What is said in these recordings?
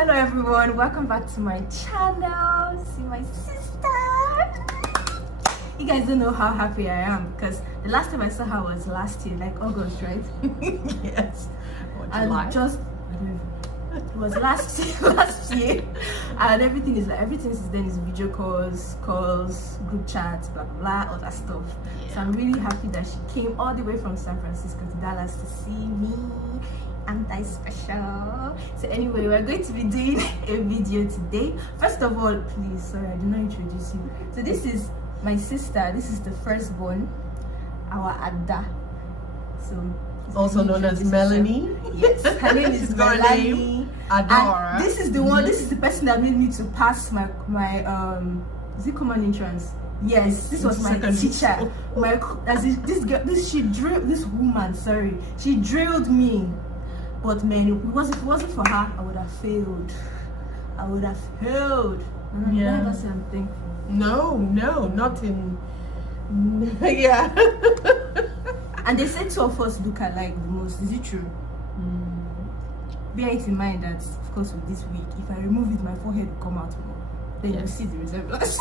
Hello everyone, welcome back to my channel. See my sister. You guys don't know how happy I am because the last time I saw her was last year, like August, right? Yes. And just it was last year, and everything since then is video calls, group chats, blah blah blah, all that stuff. Yeah. So I'm really happy that she came all the way from San Francisco to Dallas to see me. Anti-special. So anyway, we're going to be doing a video today. First of all, please, sorry, I did not introduce you. So this is my sister. This is the firstborn, our Ada. So also known as Melani. Yes, her name is Melani. Adora. And this is the one. This is the person that made me to pass my is it common entrance? Yes, this was my teacher. This woman, sorry, she drilled me. But man, if it wasn't for her, I would have failed. Yeah. Never say I'm thankful. No, not in. Yeah. And they said two of us look alike the most. Is it true? Bear it in mind that, of course, with this week, if I remove it, my forehead will come out more. Then you see the resemblance.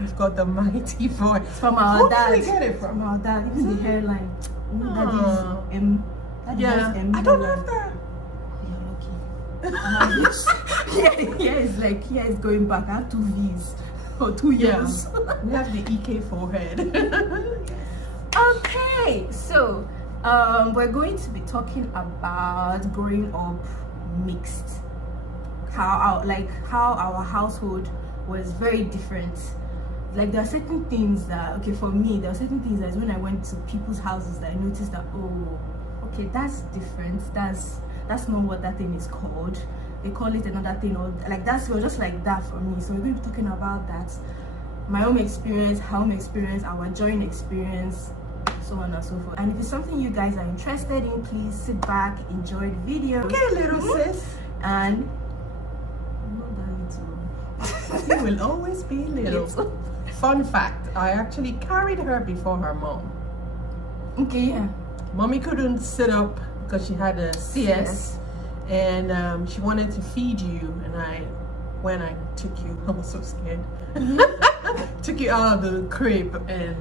We've got the mighty voice. From our dad. Where did we get it from? Our dad. Even the hairline. Yeah, I don't have that. You're lucky. Yeah, it's like it's going back. I have 2 V's or 2 years. Yeah. We have the EK forehead. Okay, so we're going to be talking about growing up mixed. How our household was very different. Like there are certain things that, okay, for me, there are certain things that when I went to people's houses that I noticed that, oh, okay, that's different. That's not what that thing is called. They call it another thing, or like that's just like that for me. So we're going to be talking about that, my own experience, her own experience, our joint experience, so on and so forth. And if it's something you guys are interested in, please sit back, enjoy the video. Okay, little sis. And you will always be little. Fun fact, I actually carried her before her mom. Okay, yeah. Mommy couldn't sit up because she had a CS, and she wanted to feed you, and when I took you, I was so scared. Took you out of the crib and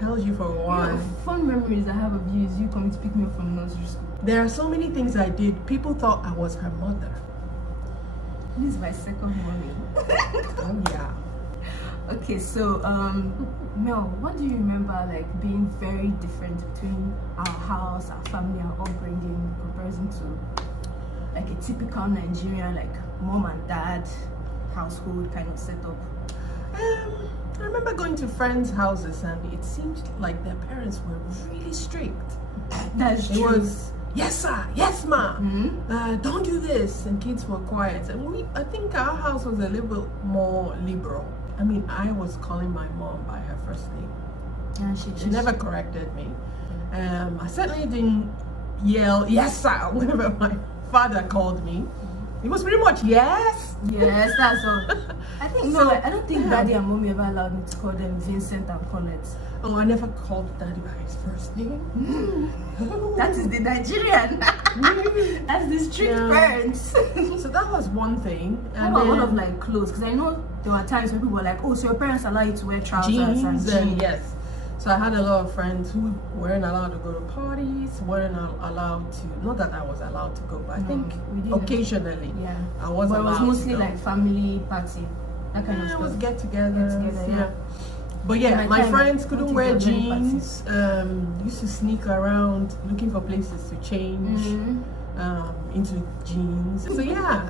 held you for a while. Fun memories I have of you is you coming to pick me up from nursery school. There are so many things I did. People thought I was her mother. This is my second mommy. Oh yeah. Okay, so Mel, what do you remember like being very different between our house, our family, our upbringing in comparison to like a typical Nigerian like mom and dad household kind of setup? I remember going to friends' houses and it seemed like their parents were really strict. That's true. It was, yes sir, yes ma, don't do this, and kids were quiet. And I think our house was a little bit more liberal. I mean, I was calling my mom by her first name. And she never corrected me. I certainly didn't yell, yes sir, whenever my father called me. It was pretty much yes. Yes, that's all. I think so. I don't think daddy and mommy ever allowed me to call them Vincent and Colette. Oh, I never called daddy by his first name. That is the Nigerian. That's the strict parents. So that was one thing. And then, a lot of like clothes, because I know there were times when people were like, oh, so your parents allow you to wear trousers jeans and jeans. Yes. So I had a lot of friends who weren't allowed to go to parties, weren't allowed to, not that I was allowed to go, but I think occasionally I was allowed to go. But it was mostly like family party, that kind of stuff. It was get-togethers, yeah. But yeah, my friends couldn't wear jeans, used to sneak around looking for places to change into jeans. So yeah,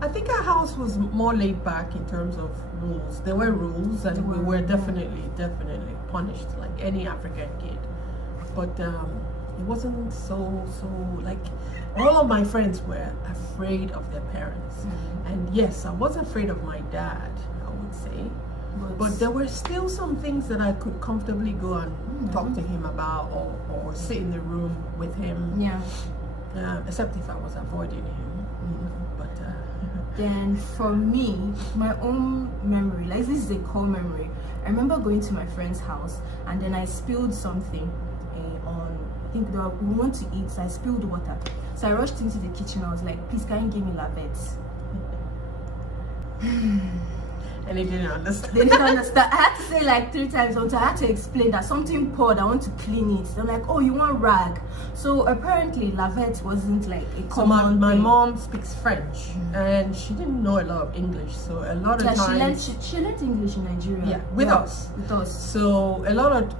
I think our house was more laid back in terms of rules. There were rules, and we were definitely punished like any African kid. But it wasn't so like all of my friends were afraid of their parents. And yes, I was afraid of my dad, I would say. But there were still some things that I could comfortably go and talk to him about, or sit in the room with him. Yeah. Except if I was avoiding him. But then for me, my own memory, like this is a core memory. I remember going to my friend's house and then I spilled something on think we want to eat, so I spilled water. So I rushed into the kitchen. I was like, please, can you give me lavette? And they didn't understand. They didn't understand. I had to say like 3 times until I had to explain that something poured, I want to clean it. They're like, oh, you want rag? So apparently lavette wasn't like a common So my thing. mom speaks French, and she didn't know a lot of English, so a lot of times she learned English in Nigeria. Yeah, with us. So a lot of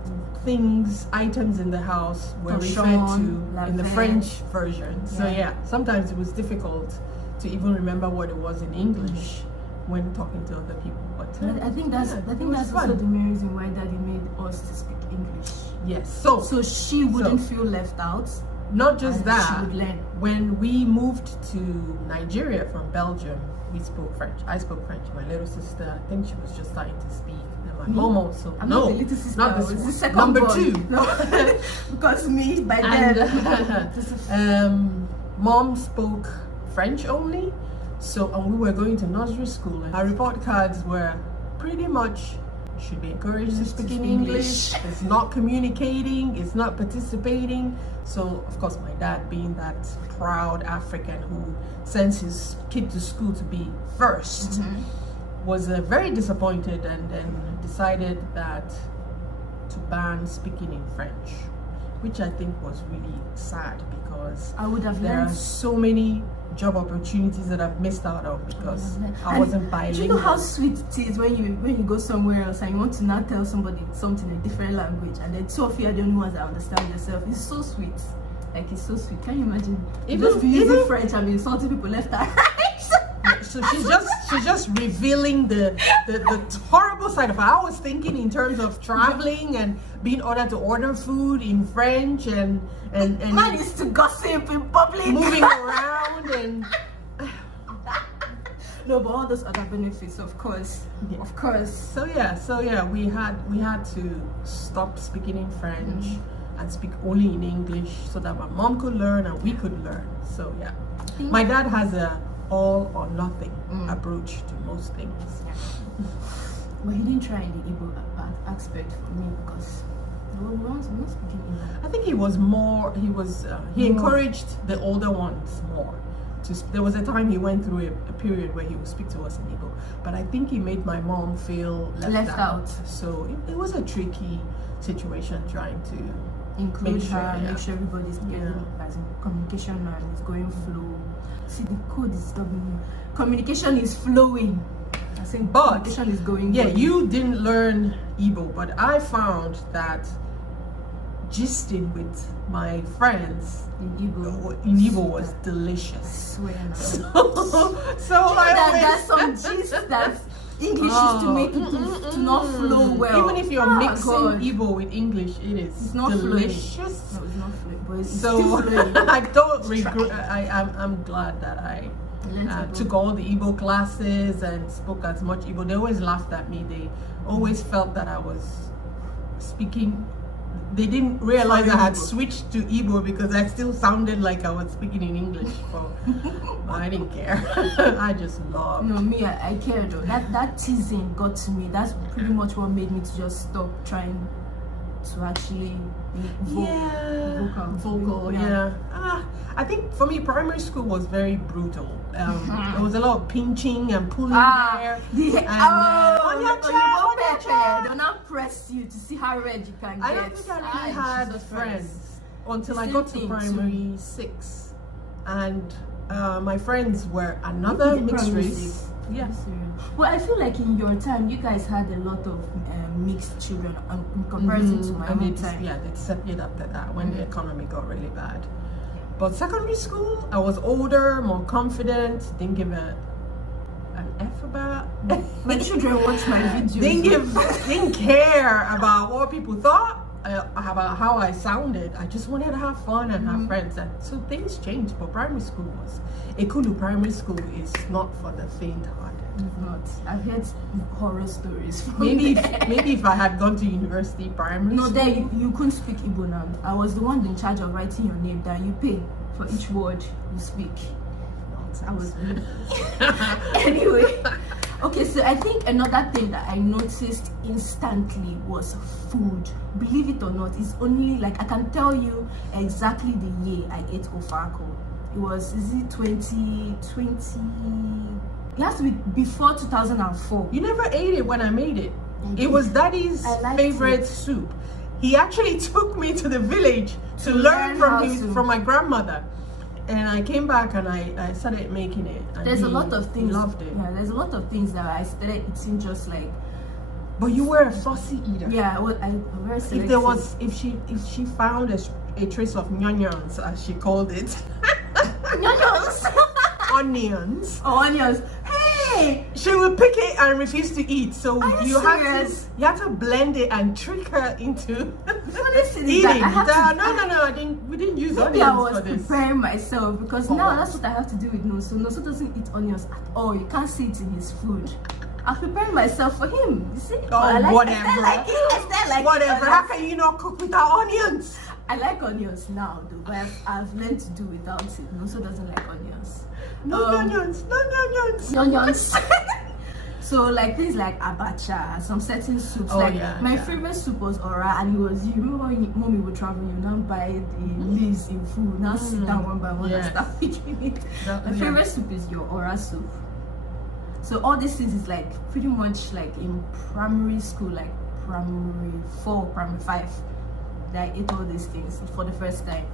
items in the house were referred to in the French version. So yeah, sometimes it was difficult to even remember what it was in English when talking to other people. But I think that's also the main reason why Daddy made us to speak English. Yes. So she wouldn't feel left out. Not just that, she would learn. When we moved to Nigeria from Belgium, we spoke French. I spoke French. My little sister, I think she was just starting to speak. And my mom also. I'm not the little sister. Not this the second number born. 2. No, because me by then. Mom spoke French only. So, and we were going to nursery school, and our report cards were pretty much, should be encouraged to speak in English. It's not communicating, it's not participating. So, of course, my dad, being that proud African who sends his kid to school to be first, was very disappointed, and then decided that to ban speaking in French, which I think was really sad, because I would have there are so many job opportunities that I've missed out on because I wasn't bilingual. Do you know how sweet it is when you go somewhere else and you want to now tell somebody something in a different language, and then 2 of you are the only ones that understand yourself? It's so sweet. Like, it's so sweet. Can you imagine? Even using French and insulting people left and right. So she's just revealing the horrible side of her. I was thinking in terms of traveling and being ordered to order food in French and man used to gossip in public, moving around and no, but all those other benefits, of course. So yeah, we had to stop speaking in French and speak only in English so that my mom could learn and we could learn. So yeah, my dad has a all or nothing approach to most things. But he didn't try in the Igbo aspect for me, because we're not speaking Igbo. I think he encouraged the older ones more. There was a time he went through a period where he would speak to us in Igbo, but I think he made my mom feel left out. So it was a tricky situation trying to include her, make sure everybody's getting as in communication and is going flow. See, the code is stopping me. Communication is flowing. I think communication is going. Yeah, you didn't learn Igbo, but I found that gisting with my friends in Igbo was delicious. I swear. So there's some gist that English used to make it to not flow well. Even if you're mixing Igbo with English, it's not delicious. No, it's not flowing, but it's so still flowing. I don't regret. I'm glad that I took all the Igbo classes and spoke as much Igbo. They always laughed at me. They always felt that I was speaking. They didn't realize I had switched to Igbo because I still sounded like I was speaking in English. But I didn't care. I just loved. No, me, I cared though. That teasing got to me. That's pretty much what made me to just stop trying to actually be vocal. Yeah. I think for me, primary school was very brutal. There was a lot of pinching and pulling hair. On your chair. They'll not press you to see how red you can get. I don't think I really had friends until I got to primary 6. And my friends were another mixed race. Yes. Well, I feel like in your time, you guys had a lot of mixed children in comparison to my own time. Yeah, they separated after that when the economy got really bad. But secondary school, I was older, more confident, didn't give an F about. My children watch my videos. Didn't care about what people thought about how I sounded. I just wanted to have fun and have friends, and so things changed. But primary school was Ekulu primary school is not for the faint-hearted. Not. I've heard horror stories. Maybe if I had gone to university primary school. No, there you couldn't speak Igbo now. I was the one in charge of writing your name down. You pay for each word you speak. I was anyway. Okay, so I think another thing that I noticed instantly was food. Believe it or not, it's only like I can tell you exactly the year I ate ofako. It was, is it 2020? It has to be before 2004. You never ate it when I made it. It was Daddy's favorite soup. He actually took me to the village to learn from my grandmother. And I came back and I started making it. And there's a lot of things. Loved it. Yeah, there's a lot of things that I started eating just like. But you were a fussy eater. Yeah, well, I'm very selective. If she found a trace of nyanyans, as she called it. Nyanyans. Onions. Oh, onions. Hey! She would pick it and refuse to eat. So you had to blend it and trick her into eating. We didn't use onions I was for this. preparing myself because now that's what I have to do with Noso. Noso doesn't eat onions at all. You can't see it in his food. I'm preparing myself for him. You see? Oh, whatever. I like whatever. How can you not cook without onions? I like onions now, though, but I've learned to do without it. Noso doesn't like onions. No onions. So like things like abacha, some certain soups. My favorite soup was ora, and it was, you remember when mommy would travel, you now buy the leaves in food, now sit down one by one and start picking it. My favorite soup is your ora soup. So all these things is like pretty much like in primary school, like primary 4, primary 5, that I ate all these things for the first time.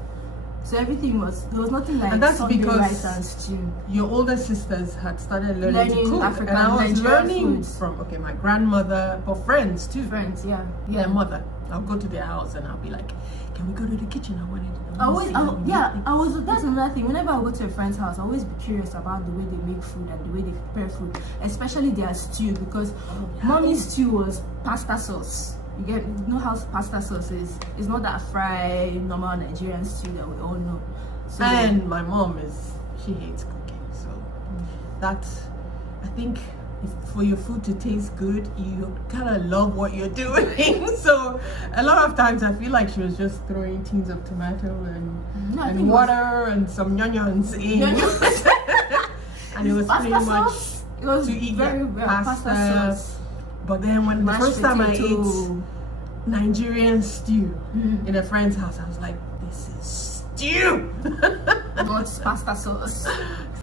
So everything was, there was nothing like, and that's because rice and stew. Your older sisters had started learning to cook, African, and I was Nigerian learning foods. from my grandmother, but friends too. Friends, yeah. Their mother. I'll go to their house and I'll be like, "Can we go to the kitchen? I want it." That's another thing. Whenever I go to a friend's house, I always be curious about the way they make food and the way they prepare food, especially their stew, because mommy's stew was pasta sauce. You know how pasta sauce is. It's not that fried normal Nigerian stew that we all know. So, and my mom she hates cooking, so that's, I think, for your food to taste good, you kind of love what you're doing. So a lot of times I feel like she was just throwing tins of tomato and water and some onions in. And it was pretty much to eat pasta sauce. But then when the first time I ate Nigerian stew in a friend's house, I was like, this is stew! Not pasta sauce.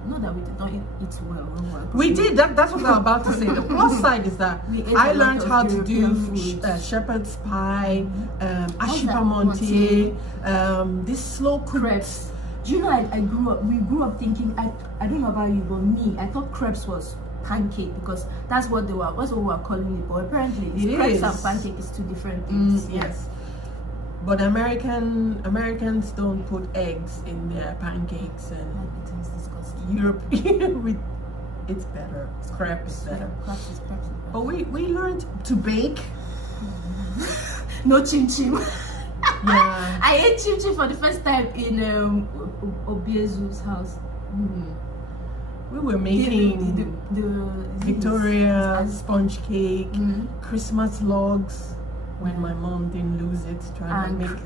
Not that we did not eat well. We did. That's what I'm about to say. The plus side is that I learned how to do shepherd's pie, ashipamonte, this slow crepes. Do you know, we grew up thinking, I don't know about you, but me, I thought crepes was pancake, because that's what we were calling it, but apparently crepes and pancake is two different things. Yes, but Americans don't put eggs in their pancakes, and it's disgusting. Europe it's better. Crepe is better. Crepes is better. But we learned to bake. No chim chim. Yeah, I ate chim chim for the first time in Obiezu's house. We were making the Victoria sponge cake, Christmas logs, when my mom didn't lose it, trying to make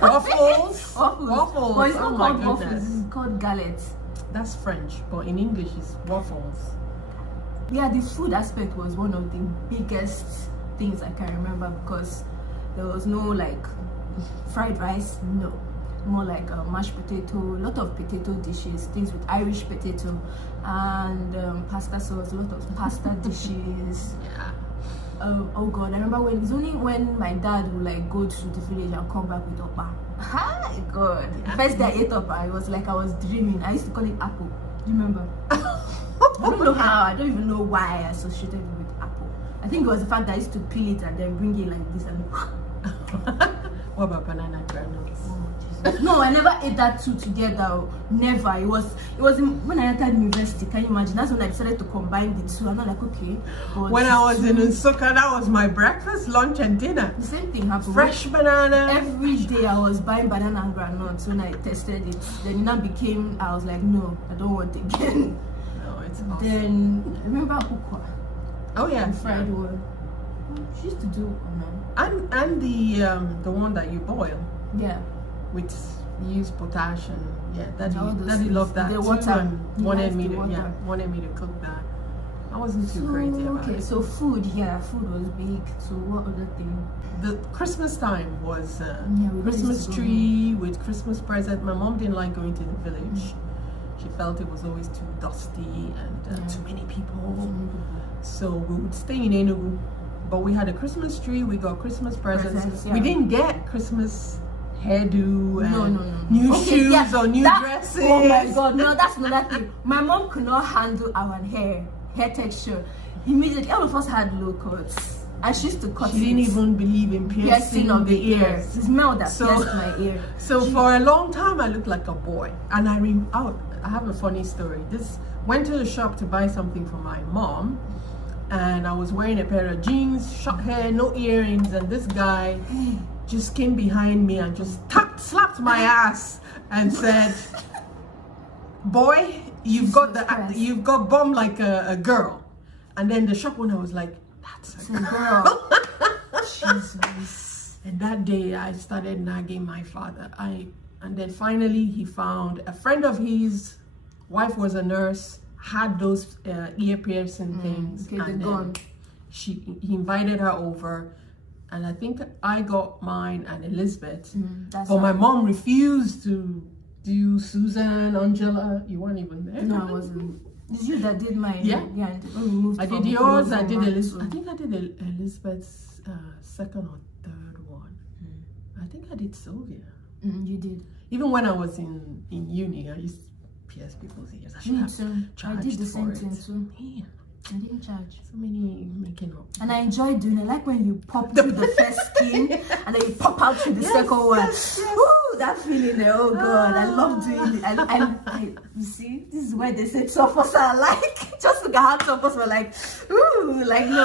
waffles. Waffles. But it's not called waffles, it's called galettes. That's French, but in English it's waffles. Yeah, the food aspect was one of the biggest things I can remember, because there was no like fried rice, no. More like mashed potato, a lot of potato dishes, things with Irish potato, and pasta sauce, a lot of pasta dishes. Yeah. Oh God, I remember it's only when my dad would like go to the village and come back with oppa. Hi God. Yeah. First day I ate oppa, it was like I was dreaming. I used to call it apple. Do you remember? I don't know how, I don't even know why I associated it with apple. I think it was the fact that I used to peel it and then bring it like this and what about banana granules? No, I never ate that two together. Never. It was when I entered university. Can you imagine? That's when I decided to combine the two. I'm not like, okay. When I was in Nsukka, that was my breakfast, lunch, and dinner. The same thing happened. Fresh banana. Every day I was buying banana and granules. When I tested it, then it now became, I was like, no, I don't want it again. No, it's awesome. Then remember ukwa? Oh yeah, the fried one. She used to do and the one that you boil. Yeah. With use potash and daddy loved that the too, water. and wanted me to cook that. I wasn't too crazy about it. So food was big. So what other thing? The Christmas time was Christmas tree with Christmas present. My mom didn't like going to the village. She felt it was always too dusty and too many people. So we would stay in Enugu. But we had a Christmas tree. We got Christmas presents. We didn't get Christmas hairdo and new shoes or new dresses. Oh my God, no, that's another thing. My mom could not handle our hair texture. Immediately, all of us had low cuts. And she used to cut She didn't even believe in piercing of the ears. The smell that pierced my ear. So for a long time, I looked like a boy. And I have a funny story. Went to the shop to buy something for my mom. And I was wearing a pair of jeans, short hair, no earrings. And this guy just came behind me and just slapped my ass and said, "Boy, you've got bum like a girl." And then the shop owner was like, "That's a girl." Jesus. And that day I started nagging my father. And then finally he found a friend of his, wife was a nurse, had those ear piercing things. Okay, and then he invited her over. And I think I got mine and Elizabeth. But my mom refused to do Susan, Angela. You weren't even there. No, I wasn't. It's you that did mine. Yeah. I did yours. I did Elizabeth. I think I did Elizabeth's second or third one. I think I did Sylvia. You did. Even when I was in uni, I used to pierce people's ears. I did the same thing too. Yeah. I didn't charge. So many making up. And I enjoy doing it, like when you pop through the first skin and then you pop out through the second one. Yes. Ooh, that feeling there, oh God, I love doing it. You see, this is where they say two of us are like, just look at how two of us were like, ooh, like, no,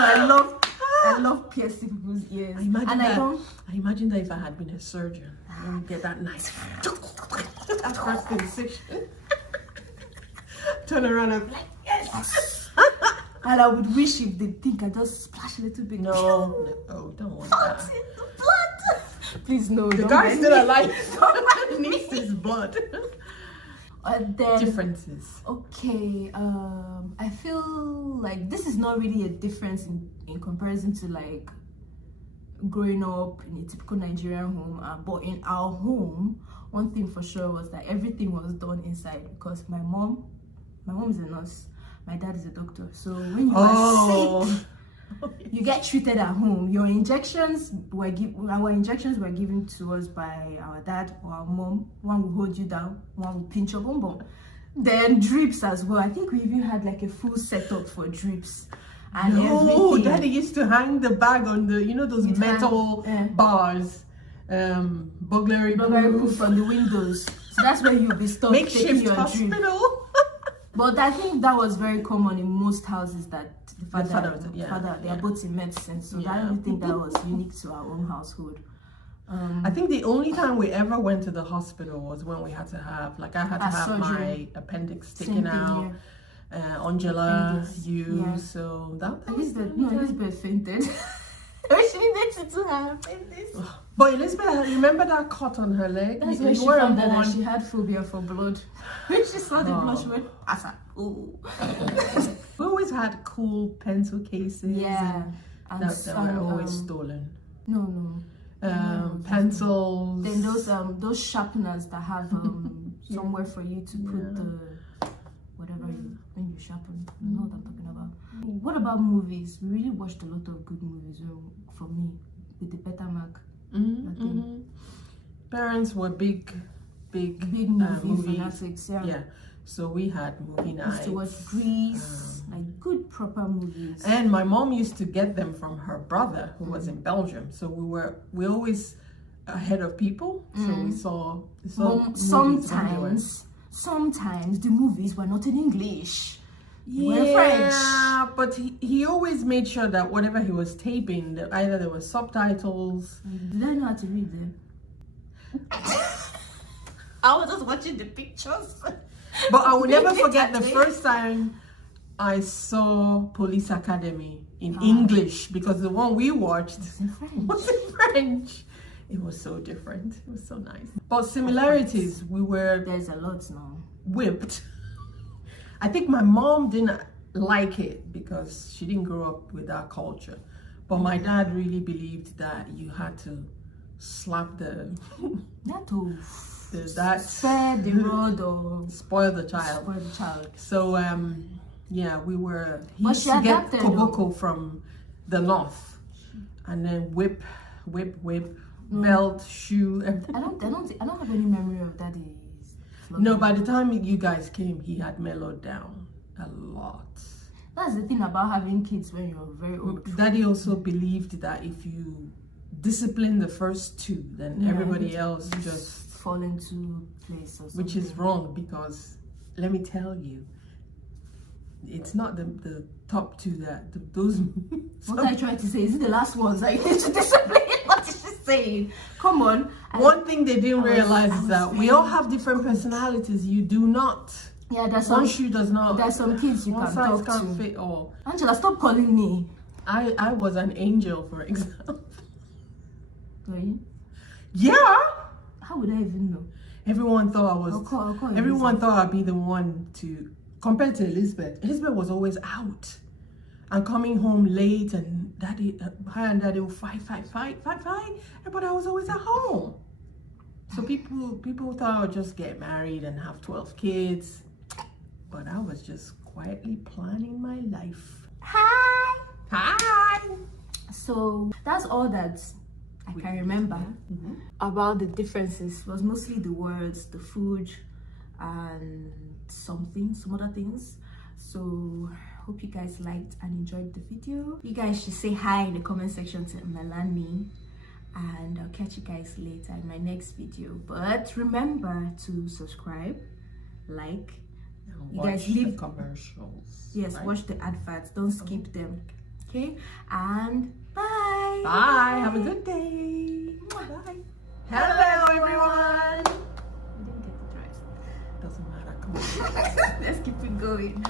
I love piercing people's ears. I imagine that if I had been a surgeon, I would get that knife. That first incision. Turn around and be like, yes. And I would wish if they think I just splash a little bit. No, don't want that. The blood. Please no. The guy's still alive. He needs his blood. Then, differences. Okay, I feel like this is not really a difference in comparison to like growing up in a typical Nigerian home. But in our home, one thing for sure was that everything was done inside because my mom is a nurse. My dad is a doctor, so when you are sick, you get treated at home. Our injections were given to us by our dad or our mom. One will hold you down, one will pinch your bum bum. Then drips as well. I think we even had like a full setup for drips. And everything. Daddy used to hang the bag on the, those metal bars, burglary proof on the windows. So that's where you'll be stuck taking your hospital. But I think that was very common in most houses that the father they are both in medicine. So I don't think that was unique to our own household. I think the only time we ever went to the hospital was when we had to have, like I had to have my appendix taken out. Angela, so that Elizabeth fainted. She needed to have appendix. But Elizabeth, remember that cut on her leg? That's when she found that she had phobia for blood. When she saw the blood, she went, ooh. We always had cool pencil cases. Yeah. And that were always stolen. No. Pencils. Then those sharpeners that have somewhere for you to put the whatever when you sharpen. You know what I'm talking about. What about movies? We really watched a lot of good movies for me with the Betamac. Parents were big movie fanatics. Yeah. So we had movie nights. Used to watch Grease, like good proper movies. And my mom used to get them from her brother who was in Belgium. So we always ahead of people. So we saw sometimes the movies were not in English. Yeah, French. But he always made sure that whatever he was taping, either there were subtitles. Did I know how to read them? I was just watching the pictures. But I will never forget the first time I saw Police Academy in English, because the one we watched was in French. It was so different. It was so nice. But similarities, there's a lot now. Whipped. I think my mom didn't like it because she didn't grow up with that culture. But my dad really believed that you had to slap the spare the rod or spoil the child. So yeah, he used to get koboko from the north, and then whip, belt, shoe. I don't have any memory of daddy. No, by the time you guys came, he had mellowed down a lot. That's the thing about having kids when you're very old. Daddy also believed that if you discipline the first two, then everybody else just fall into place or something. Which is wrong, because let me tell you, it's not the top two that those. What are you trying to say? Is it the last ones that you need to discipline? What is she saying? Come on. One thing they didn't realize is that we all have different personalities. You do not. Yeah, there's one shoe does not. There's some kids you can talk to. Can't fit all. Angela, stop calling me. I was an angel, for example. Were you? Yeah. How would I even know? Everyone thought I was. I'll call everyone thought I'd be the one to. Compared to Elizabeth, Elizabeth was always out and coming home late, and her and daddy would fight. But I was always at home. So people thought I would just get married and have 12 kids. But I was just quietly planning my life. Hi! So that's all that I can remember about the differences. It was mostly the words, the food, and some other things. So hope you guys liked and enjoyed the video. You guys should say hi in the comment section to Melani, and I'll catch you guys later in my next video. But remember to subscribe, like, you guys leave commercials. Yes, right? Watch the adverts, don't skip them. Okay, and bye. Have a good day. Bye. Hello everyone. We didn't get it right. Doesn't matter. Come on. Let's keep it going.